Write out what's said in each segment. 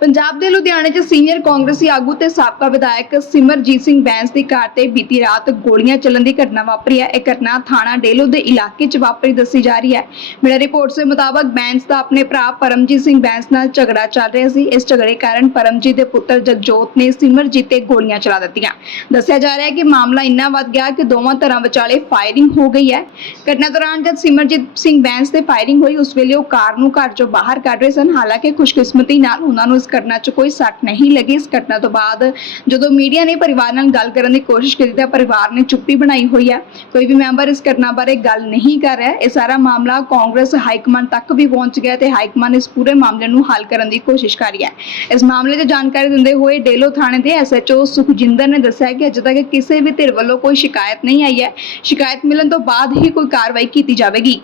ਪੰਜਾਬ ਦੇ ਲੁਧਿਆਣੇ 'ਚ ਸੀਨੀਅਰ ਕਾਂਗਰਸੀ ਆਗੂ ਤੇ ਸਾਬਕਾ ਵਿਧਾਇਕ ਸਿਮਰਜੀਤ ਸਿੰਘ ਬੈਂਸ ਦੀ ਕਾਰ ਤੇ ਬੀਤੀ ਰਾਤ ਗੋਲੀਆਂ ਚੱਲਣ ਦੀ ਘਟਨਾ ਵਾਪਰੀ ਹੈ। ਇਹ ਘਟਨਾ ਥਾਣਾ ਡੇਲੋ ਦੇ ਇਲਾਕੇ 'ਚ ਵਾਪਰੀ ਦੱਸੀ ਜਾ ਰਹੀ ਹੈ। ਮਿਲਿਆ ਰਿਪੋਰਟਸ ਦੇ ਮੁਤਾਬਕ ਬੈਂਸ ਦਾ ਆਪਣੇ ਭਰਾ ਪਰਮਜੀਤ ਸਿੰਘ ਬੈਂਸ ਨਾਲ ਝਗੜਾ ਚੱਲ ਰਿਹਾ ਸੀ। ਇਸ ਝਗੜੇ ਕਾਰਨ ਪਰਮਜੀਤ ਦੇ ਪੁੱਤਰ ਜਗਜੋਤ ਨੇ ਸਿਮਰਜੀਤ ਤੇ ਗੋਲੀਆਂ ਚਲਾ ਦਿੱਤੀਆਂ। ਦੱਸਿਆ ਜਾ ਰਿਹਾ ਹੈ ਕਿ ਮਾਮਲਾ ਇੰਨਾ ਵੱਧ ਗਿਆ ਕਿ ਦੋਵਾਂ ਧਿਰਾਂ ਵਿਚਾਲੇ ਫਾਇਰਿੰਗ ਹੋ ਗਈ ਹੈ। ਘਟਨਾ ਦੌਰਾਨ ਜਦ ਸਿਮਰਜੀਤ ਸਿੰਘ ਬੈਂਸ ਤੇ ਫਾਇਰਿੰਗ ਹੋਈ, ਉਸ ਵੇਲੇ ਉਹ ਕਾਰ ਨੂੰ ਘਰ ਚੋਂ ਬਾਹਰ ਕੱਢ ਰਹੇ ਸਨ। ਹਾਲਾਂਕਿ ਖੁਸ਼ਕਿਸਮਤੀ ਨਾਲ ਉਹਨਾਂ ਨੂੰ ਇਸ ਘਟਨਾ 'ਚ ਕੋਈ ਸੱਟ ਨਹੀਂ ਲੱਗੀ। ਇਸ ਘਟਨਾ ਤੋਂ ਬਾਅਦ ਜਦੋਂ ਮੀਡੀਆ ਨੇ ਪਰਿਵਾਰ ਨਾਲ ਗੱਲ ਕਰਨ ਦੀ ਕੋਸ਼ਿਸ਼ ਕੀਤੀ ਤਾਂ ਪਰਿਵਾਰ ਨੇ ਚੁੱਪੀ ਬਣਾਈ ਹੋਈ ਹੈ। ਕੋਈ ਵੀ ਮੈਂਬਰ ਇਸ ਘਟਨਾ ਬਾਰੇ ਗੱਲ ਨਹੀਂ ਕਰ ਰਿਹਾ। ਇਹ ਸਾਰਾ ਮਾਮਲਾ ਕਾਂਗਰਸ ਹਾਈਕਮਾਂਡ ਤੱਕ ਵੀ ਪਹੁੰਚ ਗਿਆ ਤੇ ਹਾਈਕਮਾਂਡ ਇਸ ਪੂਰੇ ਮਾਮਲੇ ਨੂੰ ਹੱਲ ਕਰਨ ਦੀ ਕੋਸ਼ਿਸ਼ ਕਰ ਰਹੀ ਹੈ। ਇਸ ਮਾਮਲੇ ਦੀ ਜਾਣਕਾਰੀ ਦਿੰਦੇ ਹੋਏ ਡੇਲੋ ਥਾਣੇ ਦੇ ਐਸਐਚਓ ਸੁਖਜਿੰਦਰ ਨੇ ਦੱਸਿਆ ਕਿ ਅਜੇ ਤੱਕ ਕਿਸੇ ਵੀ ਧਿਰ ਵੱਲੋਂ ਕੋਈ ਸ਼ਿਕਾਇਤ ਨਹੀਂ ਆਈ ਹੈ। ਸ਼ਿਕਾਇਤ ਮਿਲਣ ਤੋਂ ਬਾਅਦ ਹੀ ਕੋਈ ਕਾਰਵਾਈ ਕੀਤੀ ਜਾਵੇਗੀ।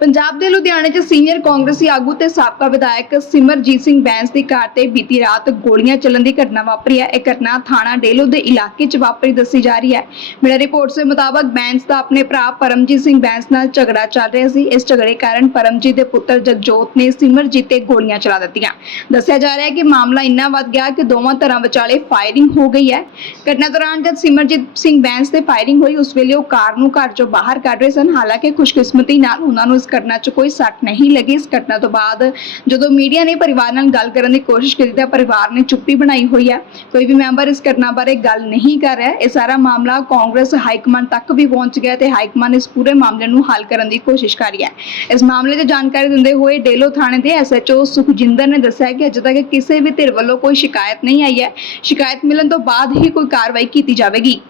ਪੰਜਾਬ ਦੇ ਲੁਧਿਆਣੇ 'ਚ ਸੀਨੀਅਰ ਕਾਂਗਰਸੀ ਆਗੂ ਤੇ ਸਾਬਕਾ ਵਿਧਾਇਕ ਸਿਮਰਜੀਤ ਸਿੰਘ ਬੈਂਸ ਦੀ ਕਾਰ ਤੇ ਬੀਤੀ ਰਾਤ ਗੋਲੀਆਂ ਚੱਲਣ ਦੀ ਘਟਨਾ ਵਾਪਰੀ ਹੈ। ਇਹ ਘਟਨਾ ਥਾਣਾ ਡੇਲੋ ਦੇ ਇਲਾਕੇ 'ਚ ਵਾਪਰੀ ਦੱਸੀ ਜਾ ਰਹੀ ਹੈ। ਮਿਲਿਆ ਰਿਪੋਰਟਸ ਦੇ ਮੁਤਾਬਕ ਬੈਂਸ ਦਾ ਆਪਣੇ ਭਰਾ ਪਰਮਜੀਤ ਸਿੰਘ ਬੈਂਸ ਨਾਲ ਝਗੜਾ ਚੱਲ ਰਿਹਾ ਸੀ। ਇਸ ਝਗੜੇ ਕਾਰਨ ਪਰਮਜੀਤ ਦੇ ਪੁੱਤਰ ਜਗਜੋਤ ਨੇ ਸਿਮਰਜੀਤ ਤੇ ਗੋਲੀਆਂ ਚਲਾ ਦਿੱਤੀਆਂ। ਦੱਸਿਆ ਜਾ ਰਿਹਾ ਹੈ ਕਿ ਮਾਮਲਾ ਇੰਨਾ ਵੱਧ ਗਿਆ ਕਿ ਦੋਵਾਂ ਧਿਰਾਂ ਵਿਚਾਲੇ ਫਾਇਰਿੰਗ ਹੋ ਗਈ ਹੈ। ਘਟਨਾ ਦੌਰਾਨ ਜਦ ਸਿਮਰਜੀਤ ਸਿੰਘ ਬੈਂਸ ਤੇ ਫਾਇਰਿੰਗ ਹੋਈ, ਉਸ ਵੇਲੇ ਉਹ ਕਾਰ ਨੂੰ ਘਰ ਚੋਂ ਬਾਹਰ ਕੱਢ ਰਹੇ ਸਨ। ਹਾਲਾਂਕਿ ਖੁਸ਼ਕਿਸਮਤੀ ਨਾਲ ਉਹਨਾਂ ਨੂੰ ਇਸ ਘਟਨਾ 'ਚ ਕੋਈ ਸੱਟ ਨਹੀਂ ਲੱਗੀ। ਇਸ ਘਟਨਾ ਤੋਂ ਬਾਅਦ ਜਦੋਂ ਮੀਡੀਆ ਨੇ ਪਰਿਵਾਰ ਨਾਲ ਗੱਲ ਕਰਨ ਦੀ ਕੋਸ਼ਿਸ਼ ਕੀਤੀ ਤਾਂ ਪਰਿਵਾਰ ਨੇ ਚੁੱਪੀ ਬਣਾਈ ਹੋਈ ਹੈ। ਕੋਈ ਵੀ ਮੈਂਬਰ ਇਸ ਘਟਨਾ ਬਾਰੇ ਗੱਲ ਨਹੀਂ ਕਰ ਰਿਹਾ। ਇਹ ਸਾਰਾ ਮਾਮਲਾ ਕਾਂਗਰਸ ਹਾਈਕਮਾਂਡ ਤੱਕ ਵੀ ਪਹੁੰਚ ਗਿਆ ਤੇ ਹਾਈਕਮਾਂਡ ਇਸ ਪੂਰੇ ਮਾਮਲੇ ਨੂੰ ਹੱਲ ਕਰਨ ਦੀ ਕੋਸ਼ਿਸ਼ ਕਰ ਰਹੀ ਹੈ। ਇਸ ਮਾਮਲੇ 'ਚ ਜਾਣਕਾਰੀ ਦਿੰਦੇ ਹੋਏ ਡੇਲੋ ਥਾਣੇ ਦੇ ਐਸਐਚਓ ਸੁਖਜਿੰਦਰ ਨੇ ਦੱਸਿਆ ਕਿ ਅਜੇ ਤੱਕ ਕਿਸੇ ਵੀ ਧਿਰ ਵੱਲੋਂ ਕੋਈ ਸ਼ਿਕਾਇਤ ਨਹੀਂ ਆਈ ਹੈ। ਸ਼ਿਕਾਇਤ ਮਿਲਣ ਤੋਂ ਬਾਅਦ ਹੀ ਕੋਈ ਕਾਰਵਾਈ ਕੀਤੀ ਜਾਵੇਗੀ।